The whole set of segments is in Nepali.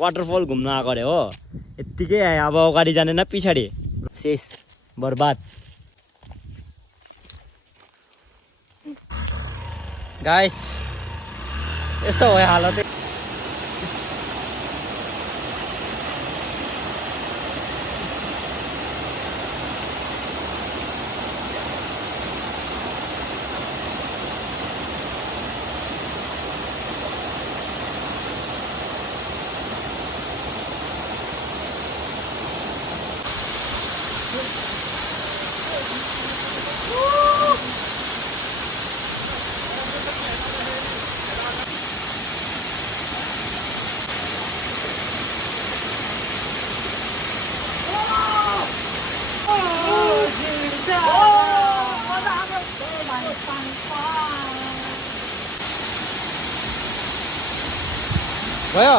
वाटरफल घुम्न आएको अरे हो यत्तिकै आयो अब अगाडि जानेन पछाडि शेष बर्बाद गाइस यस्तो हो हालत भयो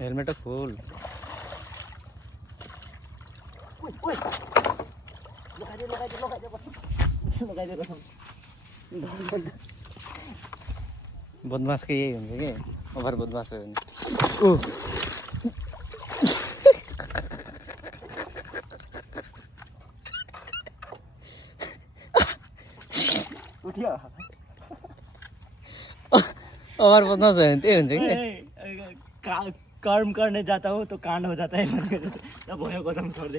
हेलमेट फुल बदमास के यही हुन्छ कि ओभर बदमास हो भने उठ्यो ओभर बदमास हो भने त्यही हुन्छ कि कर्म करने जाता हो तो कांड हो जाता है भयो कसम छोड़ दे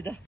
जा